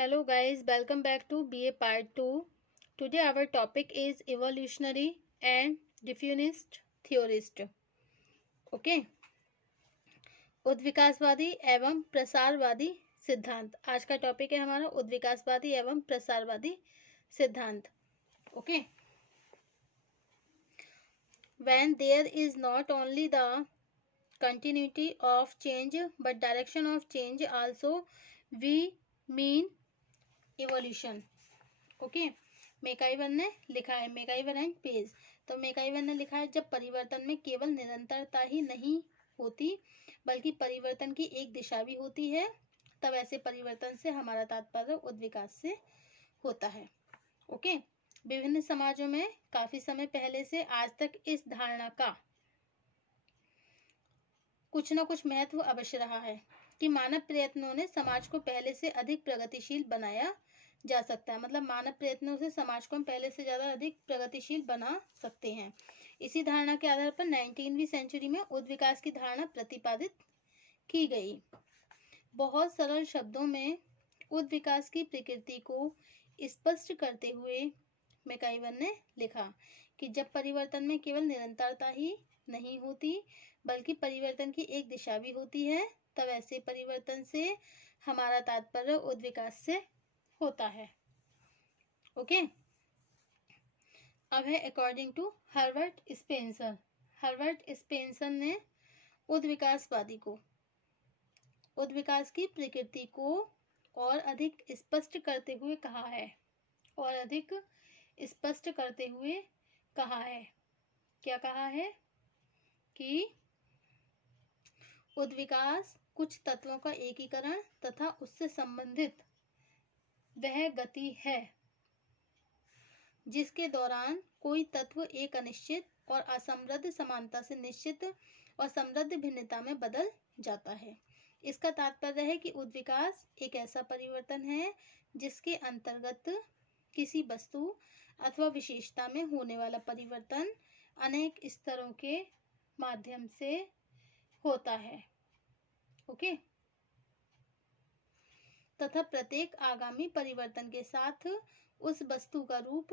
Hello guys, welcome back to BA Part 2. Today our topic is evolutionary and diffusionist theorist. Okay. उद्विकासवादी एवं प्रसारवादी सिद्धांत। आज का topic है हमारा उद्विकासवादी एवं प्रसारवादी सिद्धांत। Okay. When there is not only the continuity of change but direction of change also, we mean evolution. Okay MacIver ने लिखा है, मेकाइवर एंड पेज। तो मेकाइवर ने लिखा है, जब परिवर्तन में केवल निरंतरता ही नहीं होती बल्कि परिवर्तन की एक दिशा भी होती है, तब ऐसे परिवर्तन से हमारा तात्पर्य उद्विकास से होता है। ओके विभिन्न समाजों में काफी समय पहले से आज तक इस धारणा का कुछ न कुछ महत्व अवश्य रहा है कि मानव प्रयत्नों ने समाज को पहले से अधिक प्रगतिशील बनाया जा सकता है। मतलब मानव प्रयत्नों से समाज को हम पहले से ज्यादा अधिक प्रगतिशील बना सकते हैं। इसी धारणा के आधार पर 19वीं सेंचुरी में उद्विकास की धारणा प्रतिपादित की गई। बहुत सरल शब्दों में उद्विकास की प्रकृति को स्पष्ट करते हुए मैकाइवर ने लिखा कि जब परिवर्तन में केवल निरंतरता ही नहीं होती बल्कि परिवर्तन की एक दिशा भी होती है, तब ऐसे परिवर्तन से हमारा तात्पर्य उद्विकास से होता है। ओके अब है according to Herbert Spencer. Herbert Spencer ने उद्विकासवादी को उद्विकास की प्रकृति को और अधिक स्पष्ट करते हुए कहा है, और अधिक स्पष्ट करते हुए कहा है। क्या कहा है कि उद्विकास कुछ तत्वों का एकीकरण तथा उससे संबंधित वह गति है जिसके दौरान कोई तत्व एक अनिश्चित और असमृद्ध समानता से निश्चित और समृद्ध भिन्नता में बदल जाता है। इसका तात्पर्य है कि उद्विकास एक ऐसा परिवर्तन है जिसके अंतर्गत किसी वस्तु अथवा विशेषता में होने वाला परिवर्तन अनेक स्तरों के माध्यम से होता है। ओके तथा प्रत्येक आगामी परिवर्तन के साथ उस वस्तु का रूप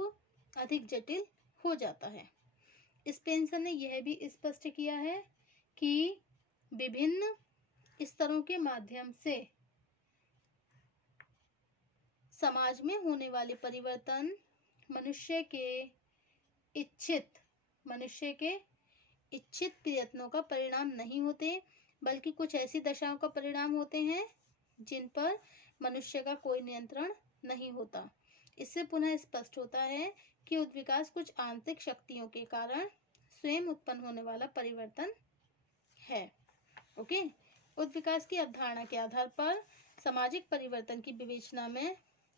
अधिक जटिल हो जाता है। स्पेंसर ने यह भी स्पष्ट किया है कि विभिन्न स्तरों के माध्यम से समाज में होने वाले परिवर्तन मनुष्य के इच्छित प्रयत्नों का परिणाम नहीं होते बल्कि कुछ ऐसी दशाओं का परिणाम होते हैं जिन पर मनुष्य का कोई नियंत्रण नहीं होता। इससे पुनः स्पष्ट होता है कि उद्विकास कुछ आंतरिक शक्तियों के कारण स्वयं उत्पन्न होने वाला परिवर्तन है। ओके उद्विकास की अवधारणा के आधार पर सामाजिक परिवर्तन की विवेचना में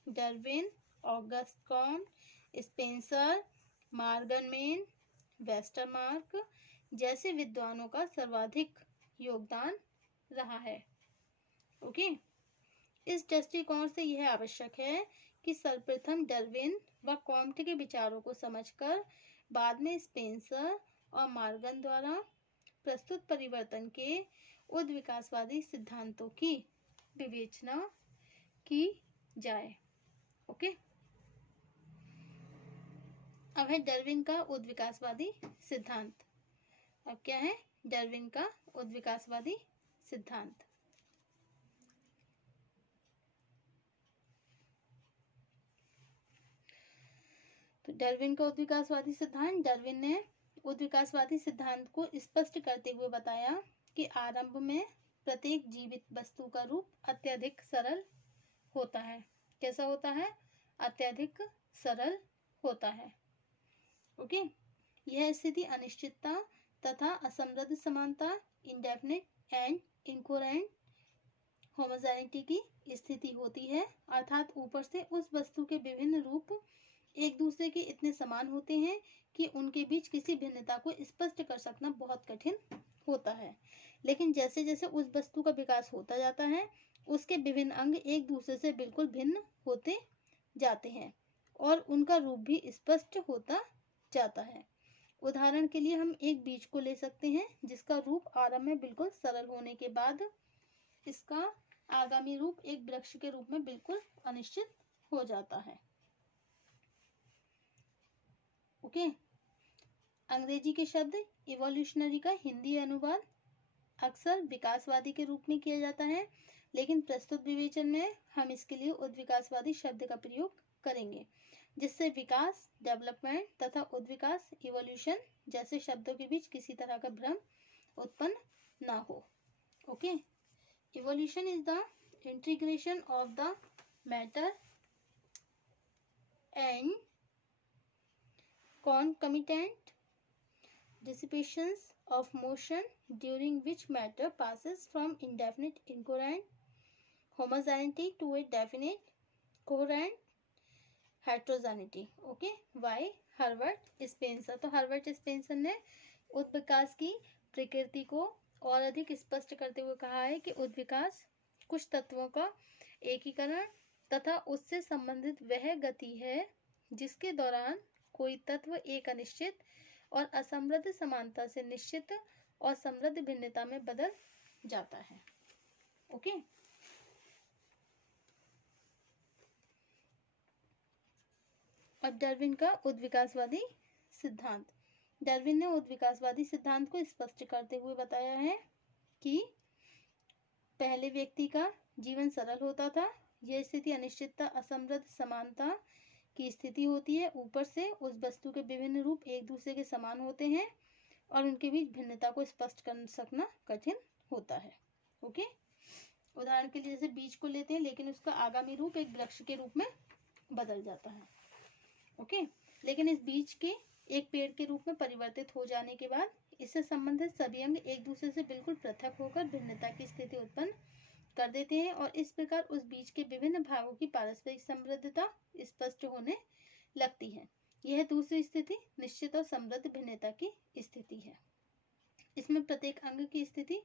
Darwin, August Comte, Spencer, Morgan main, Westermarck जैसे विद्वानों का सर्वाधिक योगदान रहा है। ओके इस दृष्टिकोण से यह आवश्यक है कि सर्वप्रथम डार्विन व कॉम्ट के विचारों को समझकर बाद में स्पेंसर और मॉर्गन द्वारा प्रस्तुत परिवर्तन के उद्विकासवादी सिद्धांतों की विवेचना की जाए। ओके अब है डार्विन का उद्विकासवादी सिद्धांत। अब क्या है डार्विन का उद्विकासवादी सिद्धांत। तो डार्विन का उद्विकासवादी सिद्धांत। डार्विन ने उद्विकासवादी सिद्धांत को स्पष्ट करते हुए बताया कि आरंभ में प्रत्येक जीवित वस्तु का रूप अत्यधिक सरल होता है। कैसा होता है? अत्यधिक सरल होता है। ओके यह स्थिति अनिश्चितता तथा असमृद्ध समानता, इंडेफिनिट एंड इनकोहेरेंट होमोजेनिटी की स्थिति होती है, अर्थात ऊपर से उस वस्तु के विभिन्न रूप एक दूसरे के इतने समान होते हैं कि उनके बीच किसी भिन्नता को स्पष्ट कर सकना बहुत कठिन होता है। लेकिन जैसे जैसे उस वस्तु का विकास होता जाता है उसके विभिन्न अंग एक दूसरे से बिल्कुल भिन्न होते जाते हैं और उनका रूप भी स्पष्ट होता जाता है। उदाहरण के लिए हम एक बीज को ले सकते हैं जिसका रूप आरंभ में बिल्कुल सरल होने के बाद इसका आगामी रूप एक वृक्ष के रूप में बिल्कुल अनिश्चित हो जाता है। ओके। अंग्रेजी के शब्द इवोल्यूशनरी का हिंदी अनुवाद अक्सर विकासवादी के रूप में किया जाता है, लेकिन प्रस्तुत विवेचन में हम इसके लिए उद्विकासवादी शब्द का प्रयोग करेंगे, जिससे विकास डेवलपमेंट तथा उद्विकास इवोल्यूशन जैसे शब्दों के बीच किसी तरह का भ्रम उत्पन्न ना हो। Okay. Evolution is the integration of the matter and concomitant dissipations of motion during which matter passes from indefinite incoherent homogeneity to a definite coherent heterogeneity. Okay, why Herbert Spencer. तो हर्बर्ट स्पेंसर ने उद्विकास की प्रकृति को और अधिक स्पष्ट करते हुए कहा है कि उद्विकास कुछ तत्वों का एकीकरण तथा उससे संबंधित वह गति है जिसके दौरान कोई तत्व एक अनिश्चित और असमृद्ध समानता से निश्चित और समृद्ध भिन्नता में बदल जाता है। ओके। अब डार्विन का उद्विकासवादी सिद्धांत। डार्विन ने उद्विकासवादी सिद्धांत को स्पष्ट करते हुए बताया है कि पहले व्यक्ति का जीवन सरल होता था। यह स्थिति अनिश्चितता, असमृद्ध समानता की स्थिति होती है। ऊपर से उस वस्तु के विभिन्न रूप एक दूसरे के समान होते हैं और उनके बीच भिन्नता को स्पष्ट कर सकना कठिन होता है। ओके। उदाहरण के लिए जैसे बीज को लेते हैं, लेकिन उसका आगामी रूप एक वृक्ष के रूप में बदल जाता है। ओके। लेकिन इस बीज के एक पेड़ के रूप में परिवर्तित हो जाने के बाद इससे संबंधित सभी अंग एक दूसरे से बिल्कुल पृथक होकर भिन्नता की स्थिति उत्पन्न कर देते हैं और इस प्रकार उस बीज के विभिन्न भागों की पारस्परिक समृद्धता स्पष्ट होने लगती है। यह दूसरी स्थिति निश्चित और समृद्ध भिन्नता की स्थिति है। इसमें प्रत्येक अंग की स्थिति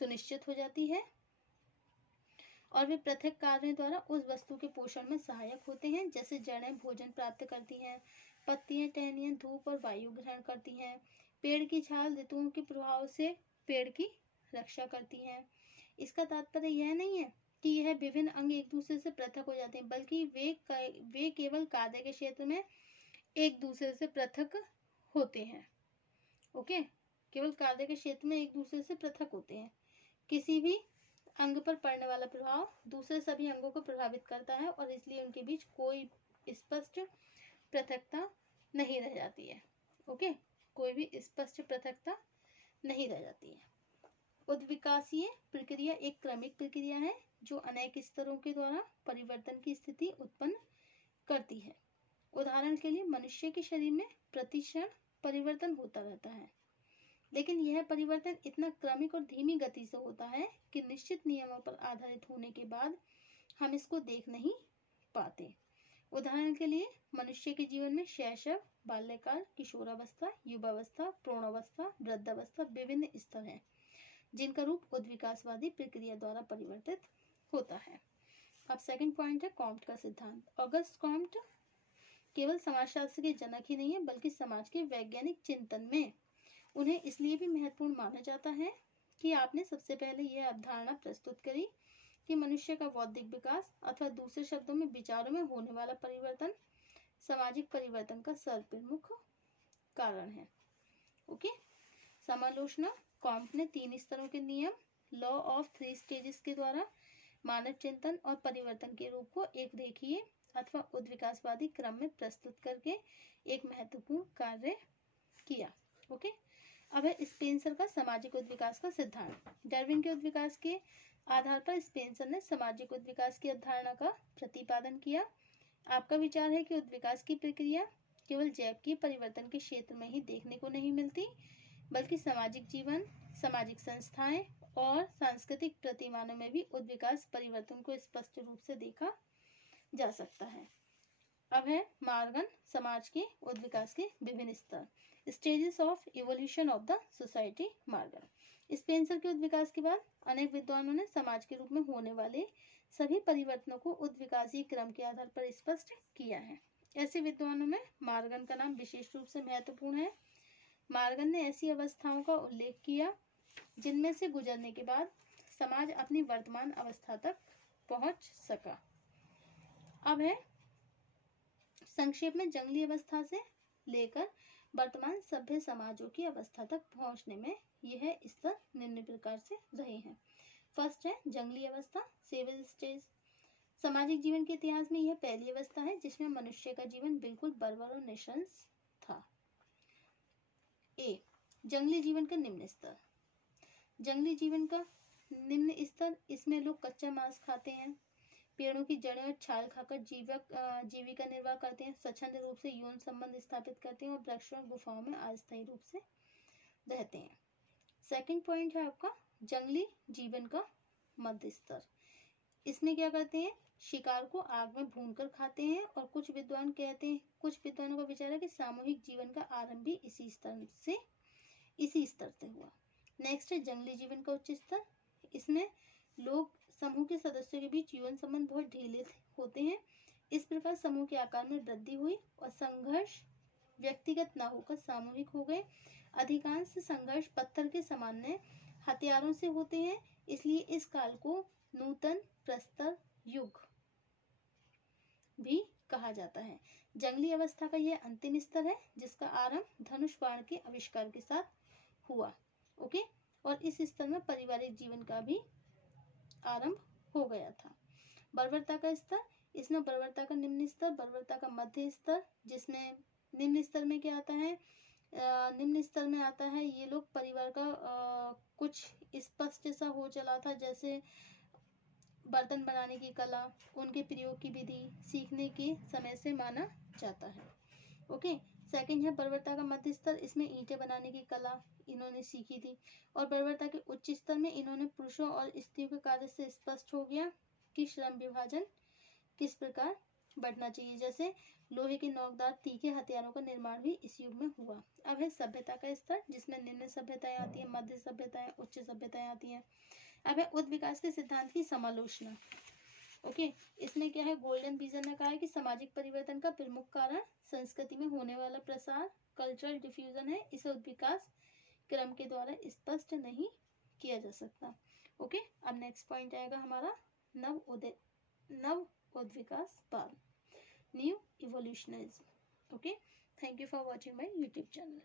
सुनिश्चित हो जाती है और वे पृथक कार्यों द्वारा उस वस्तु के पोषण में सहायक होते हैं। जैसे जड़ें भोजन प्राप्त करती हैं, पत्तियां टहनियां धूप और वायु ग्रहण करती हैं, पेड़ की छाल ऋतुओं के प्रभाव से पेड़ की रक्षा करती हैं। इसका तात्पर्य यह नहीं है कि यह विभिन्न अंग एक दूसरे से पृथक हो जाते हैं, बल्कि वे केवल कार्य के क्षेत्र में एक दूसरे से पृथक होते हैं। ओके। केवल कार्य के क्षेत्र में एक दूसरे से पृथक होते हैं। किसी भी अंग पर पड़ने वाला प्रभाव दूसरे सभी अंगों को प्रभावित करता है और इसलिए उनके बीच कोई स्पष्ट पृथकता नहीं रह जाती है। ओके। कोई भी स्पष्ट पृथकता नहीं रह जाती है। उद्विकासीय प्रक्रिया एक क्रमिक प्रक्रिया है जो अनेक स्तरों के द्वारा परिवर्तन की स्थिति उत्पन्न करती है। उदाहरण के लिए मनुष्य के शरीर में प्रतिक्षण परिवर्तन होता रहता है, लेकिन यह परिवर्तन इतना क्रमिक और धीमी गति से होता है कि निश्चित नियमों पर आधारित होने के बाद हम इसको देख नहीं पाते। उदाहरण के लिए मनुष्य के जीवन में शैशव, बाल्यकाल, किशोरावस्था, युवावस्था, प्रौढ़ावस्था, वृद्धावस्था विभिन्न स्तर हैं जिनका रूप उद्विकासवादी प्रक्रिया द्वारा परिवर्तित होता है। अब सेकंड पॉइंट है कॉम्ट का सिद्धांत। ऑगस्ट कॉम्ट केवल समाजशास्त्र के जनक ही नहीं है, बल्कि समाज के वैज्ञानिक चिंतन में उन्हें इसलिए भी महत्वपूर्ण माना जाता है कि आपने सबसे पहले यह अवधारणा प्रस्तुत करी कि मनुष्य का बौद्धिक विकास अथवा दूसरे शब्दों में विचारों में होने वाला परिवर्तन सामाजिक परिवर्तन का सर्वप्रमुख कारण है। ओके। समालोचना। कॉम्ट ने 3 स्तरों के नियम लॉ ऑफ 3 स्टेजेस के द्वारा मानव चिंतन और परिवर्तन के रूप को एक रेखीय अथवा उद्विकासवादी क्रम में प्रस्तुत करके एक महत्वपूर्ण कार्य किया। ओके। अब है स्पेंसर का सामाजिक उद्विकास का सिद्धांत। डार्विन के उद्विकास के आधार पर स्पेंसर ने सामाजिक उद्विकास की अवधारणा का प्रतिपादन किया। आपका विचार है कि उद्विकास की प्रक्रिया केवल जैविकीय परिवर्तन के क्षेत्र में ही देखने को नहीं मिलती, बल्कि सामाजिक जीवन, सामाजिक संस्थाएं और सांस्कृतिक प्रतिमानों में भी उद्विकास परिवर्तन को स्पष्ट रूप से देखा जा सकता है। अब है मार्गन समाज के उद्विकास के विभिन्न स्तर, stages of evolution of the society. Morgan. Spencer के उद्विकास के बाद अनेक विद्वानों ने समाज के रूप में होने वाले सभी परिवर्तनों को उद्विकासीय क्रम के आधार पर स्पष्ट किया है। ऐसे विद्वानों में मार्गन का नाम विशेष रूप से महत्वपूर्ण है। मार्गन ने ऐसी अवस्थाओं का उल्लेख किया जिनमें से गुजरने के बाद समाज अपनी वर्तमान अवस्था तक पहुंच सका। अब है संक्षेप में जंगली अवस्था से लेकर वर्तमान सभ्य समाजों की अवस्था तक पहुंचने में यह स्तर निम्न प्रकार से रहे हैं। फर्स्ट है जंगली अवस्था, सेवेज स्टेज। सामाजिक जीवन के इतिहास में यह पहली अवस्था है जिसमें मनुष्य का जीवन बिल्कुल बर्बर और निशंस था। ए, जंगली जीवन का निम्न स्तर। जंगली जीवन का निम्न स्तर, इसमें लोग कच्चा मांस खाते हैं, पेड़ों की जड़ें और छाल खाकर जीविका निर्वाह करते हैं, स्वच्छंद रूप से यौन संबंध स्थापित करते हैं और वृक्षों और गुफाओं में अस्थायी रूप से रहते हैं। सेकंड पॉइंट है आपका जंगली जीवन का मध्य स्तर। इसमें क्या करते हैं, शिकार को आग में भूनकर खाते हैं और कुछ विद्वानों का विचार है कि सामूहिक जीवन का आरंभ भी इसी स्तर से हुआ। नेक्स्ट है जंगली जीवन का उच्च स्तर। इसमें लोग समूह के सदस्यों के बीच यौन संबंध बहुत ढीले होते हैं। इस प्रकार समूह के आकार में वृद्धि हुई और संघर्ष व्यक्तिगत न होकर सामूहिक हो गए। अधिकांश संघर्ष पत्थर के सामान्य हथियारों से होते हैं, इसलिए इस काल को नूतन प्रस्तर युग भी कहा जाता है। जंगली अवस्था का यह अंतिम स्तर है जिसका आरंभ धनुष बाण के आविष्कार के साथ हुआ। ओके, और इस स्तर में पारिवारिक जीवन का भी आरंभ हो गया था। बर्बरता का स्तर, इसमें बर्बरता का निम्न स्तर, बर्बरता का मध्य स्तर, जिसमें निम्न स्तर में क्या आता है, निम्न स्तर में आता है ये लोग परिवार का कुछ स्पष्ट सा हो चला था, जैसे बर्तन बनाने की कला, उनके प्रयोग की विधि सीखने के समय से माना जाता है। ओके, सेकंड है बर्बरता का मध्य स्तर, इसमें ईंटें बनाने की कला इन्होंने सीखी थी। और बर्बरता के उच्च स्तर में इन्होंने पुरुषों और स्त्रियों के कार्य से स्पष्ट हो गया कि श्रम विभाजन किस प्रकार बढ़ना चाहिए, जैसे लोहे के नोकदार तीखे हथियारों का निर्माण भी इस युग में हुआ। अब है सभ्यता का स्तर, जिसमें निम्न सभ्यताएं आती है, मध्य सभ्यताएं, उच्च सभ्यताएं आती हैं। अब है उच्च विकास के सिद्धांत की समालोचना। ओके, इसमें क्या है, गोल्डन विजन ने कहा है कि सामाजिक परिवर्तन का प्रमुख कारण संस्कृति में होने वाला प्रसार, कल्चरल डिफ्यूजन है। इसे विकास क्रम के द्वारा स्पष्ट नहीं किया जा सकता। ओके, अब नेक्स्ट पॉइंट आएगा हमारा नव उद्विकासवाद, new evolutionism. Okay, thank you for watching my YouTube channel.